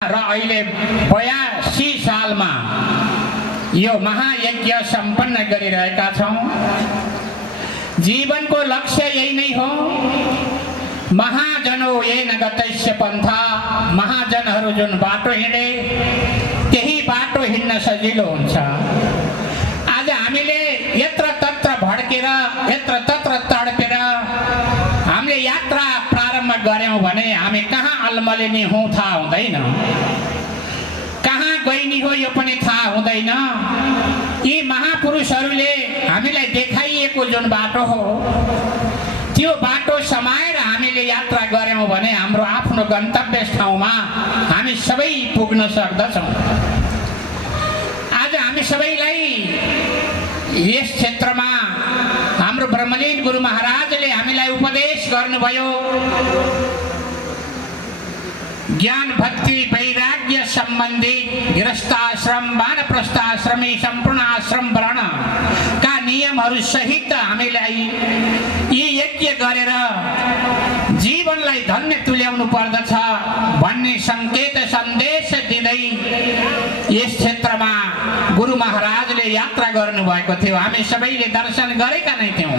र अहिले 82 सालमा यो महायज्ञ सम्पन्न गरिरहेका छौं। जीवनको लक्ष्य यही नै हो। महाजनो येन गतस्य पन्था, महाजनहरू जुन बाटो हिँडे त्यही बाटो हिँड्न सजिलो हुन्छ। आज हामीले यत्र तत्र भड्केर यत्र तत्र तडपेर हामीले यात्रा प्रारम्भ गर्यौं भने हामी कहाँ अलमलिने हौं थाहा हुँदैन, कहाँ गइनी हो यो पनि थाहा हुँदैन। यी महापुरुषहरूले हामीलाई देखाइएको जुन बाटो हो त्यो बाटो समाएर हामीले यात्रा गर्यौं भने हाम्रो आफ्नो गन्तव्य ठाउँमा हामी सबै पुग्न सक्दछौं। आज हामी सबैलाई यस क्षेत्रमा हाम्रो ब्रह्मलीन गुरु महाराजले हामीलाई उपदेश गर्नुभयो। ज्ञान भक्ति वैराग्य सम्बन्धी गृहस्थाश्रम वानप्रस्थाश्रमी सम्पूर्ण आश्रम वर्ण का नियमहरू सहित हामीलाई यी यज्ञ गरेर जीवनलाई धन्य तुल्याउनु पर्दछ भन्ने संकेत सन्देश दिँदै यस क्षेत्रमा गुरु महाराजले यात्रा गर्नु भएको थियो। हामी सबैले दर्शन गरेका नै थियौं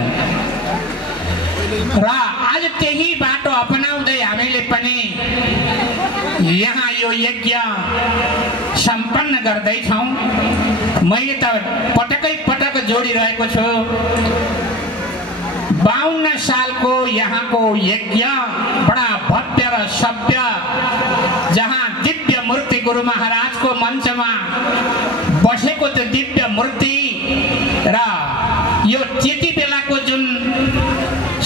र आज त्यही बाटो अपनाउँदै हामीले पनि यहाँ यो यज्ञ सम्पन्न गर्दैछौं। मैले त पटकै पटक जोडिरहेको छु। 52 सालको यहाँको यज्ञ बडा भव्य र सभ्य, जहाँ दिव्य मूर्ति गुरु महाराजको मञ्चमा बसेको त्यो दिव्य मूर्ति र यो त्यति बेलाको जुन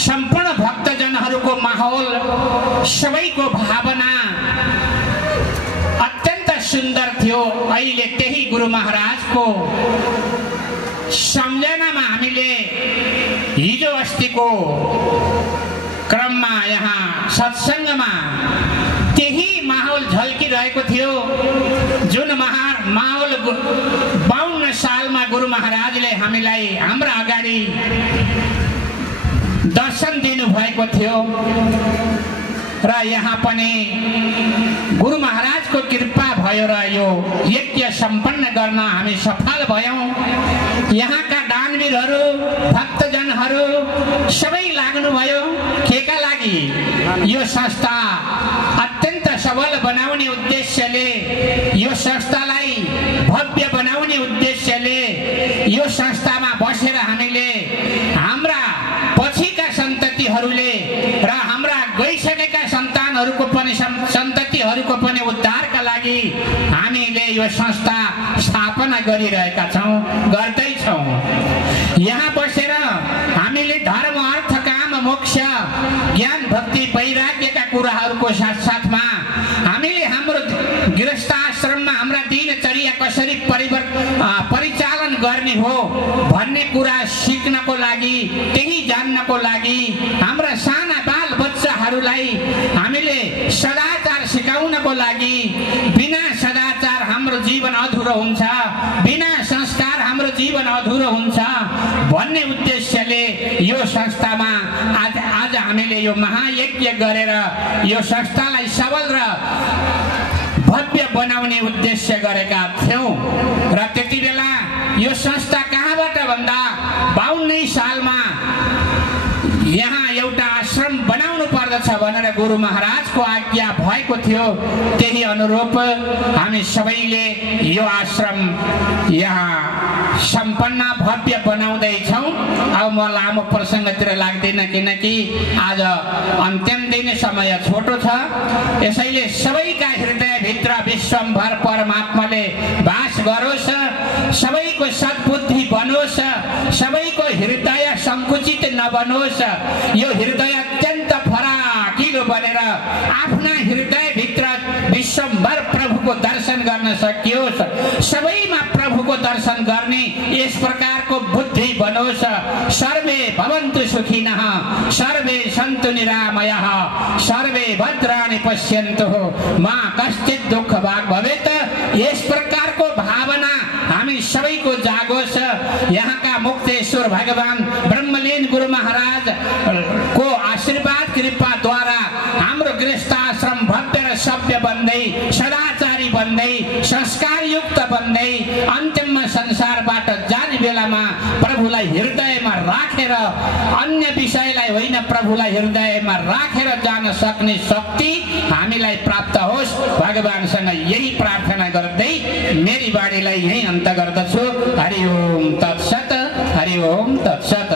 सम्पूर्ण भक्तजनहरूको माहौल, सबैको भावना अत्यन्त सुन्दर थियो। अहिले त्यही गुरु महाराजको सम्झनामा हामीले हिजो अस्तिको क्रममा यहाँ सत्सङ्गमा त्यही माहौल झल्किरहेको थियो। जुन माहौल 52 सालमा गुरु महाराजले हामीलाई हाम्रा अगाडि दर्शन दिनु भएको थियो र यहाँ पनि गुरु महाराजको कृपा भयो र यो यज्ञ सम्पन्न गर्न हामी सफल भयौं। यहाँका दानवीरहरू भक्तजनहरू सबै लाग्नुभयो। केका लागि? यो संस्था अत्यन्त सबल बनाउने उद्देश्यले, यो संस्थालाई भव्य बनाउने उद्देश्यले यो संस्थामा बसेर हामीले हाम्रा पछिका सन्ततिहरूले र हाम्रा गइसकेका सन्तानहरूको पनि सन्ततिहरूको पनि उद्धारका लागि हामीले यो संस्था स्थापना गरिरहेका छौं, गर्दैछौं। यहाँ बसेर हामीले धर्म अर्थ काम मोक्ष ज्ञान भक्ति वैराग्यका कुराहरूको साथसाथमा हामीले हाम्रो गृहस्थाश्रममा हाम्रा दिनचर्या कसरी परिचालन गर्ने हो भन्ने कुरा सिक्नको लागि, त्यही जान्नको लागि हाम्रा साना बाल बच्चाहरूलाई हामीले सदाचार सिकाउनको लागि, बिना सदाचार हाम्रो जीवन अधुरो हुन्छ, बिना संस्कार हाम्रो जीवन अधुरो हुन्छ भन्ने उद्देश्यले यो संस्थामा आज हामीले यो महायज्ञ गरेर यो संस्थालाई सबल र भव्य बनाउने उद्देश्य गरेका थियौं। र त्यति बेला यो संस्था कहाँबाट भन्दा 52 सालमा यहाँ एउटा आश्रम बनाउनु पर्दछ भनेर गुरु महाराजको आज्ञा भएको थियो। त्यही अनुरूप हामी सबैले यो आश्रम यहाँ सम्पन्न भव्य बनाउँदैछौं। अब म लामो प्रसङ्गतिर लाग्दैन किनकि आज अन्तिम दिने समय छोटो छ। यसैले सबैका हृदयभित्र विश्वम्भर परमात्माले वास गरोस्, सबैको सद्बुद्धि बनोस्, सबैको हृदय संकुचित नबनोस्, यो हृदय अत्यन्त फराकिलो बनेर आफ्ना हृदयभित्र विश्वम्भर प्रभुको दर्शन गर्न सकियोस्, सबैमा प्रभुको दर्शन गर्ने यस प्रकारको बुद्धि बनोस्। सर्वे भवन्तु सुखिनः, सर्वे सन्तु निरामयः, सर्वे भद्राणि पश्यन्तु मा कश्चित् दुःखभाग् भवेत्। यस प्रकारको भावना हामी सबैको जागोस्। यहाँका मुक्तेश्वर भगवान ब्रह्मलीन गुरु महाराज को आशीर्वाद कृपाद्वारा हाम्रो गृहस्थाश्रम भव्य र सभ्य बन्दै सदाचार बन्दै अन्तिममा संसारबाट जाने बेलामा प्रभुलाई हृदयमा राखेर अन्य विषयलाई होइन प्रभुलाई हृदयमा राखेर जान सक्ने शक्ति हामीलाई प्राप्त होस्। भगवानसँग यही प्रार्थना गर्दै मेरी बाणीलाई यही अन्त गर्दछु। हरि ओम तत्सत, हरि ओम तत्सत।